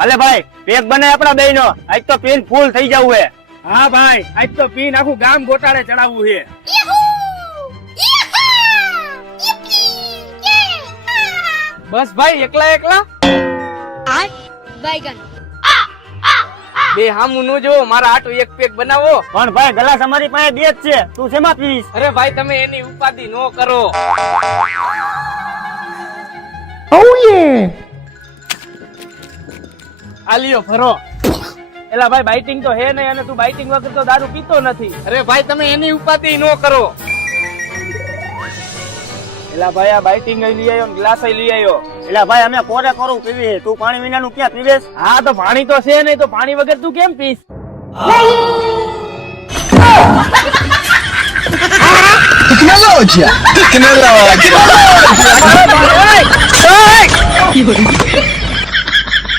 હાલે ભાઈ પેક બનાય આપડા બેયનો આજ તો પીન ફૂલ થઈ જવું હે હા ભાઈ આજ તો પીન આખું ગામ ગોટાળે ચડાવવું છે બસ ભાઈ એકલા એકલા बैगन બે હામું નો જો મારા આટો એક પેક બનાવો પણ ભાઈ ગ્લાસ અમારી પાસે બે જ છે તું શેમાં પીશ અરે ભાઈ તમે એની ઉપાધિ નો કરો આલિયો ફરો એલા ભાઈ બાઇટિંગ તો હે નહીં અને તું બાઇટિંગ વગર તો દારૂ પીતો નથી અરે ભાઈ તમે એની ઉપાધિ નો કરો એલા ભાઈ આ બાઇટિંગ લઈ આવ્યો ને ગ્લાસ લઈ આવ્યો એટલે ભાઈ અમે કોરે કોરું પીવી તું પાણી વિનાનું ક્યાં પીવેશ હા તો પાણી તો છે નહીં તો પાણી વગર તું કેમ પીશ Tecnologia! Tecnologia!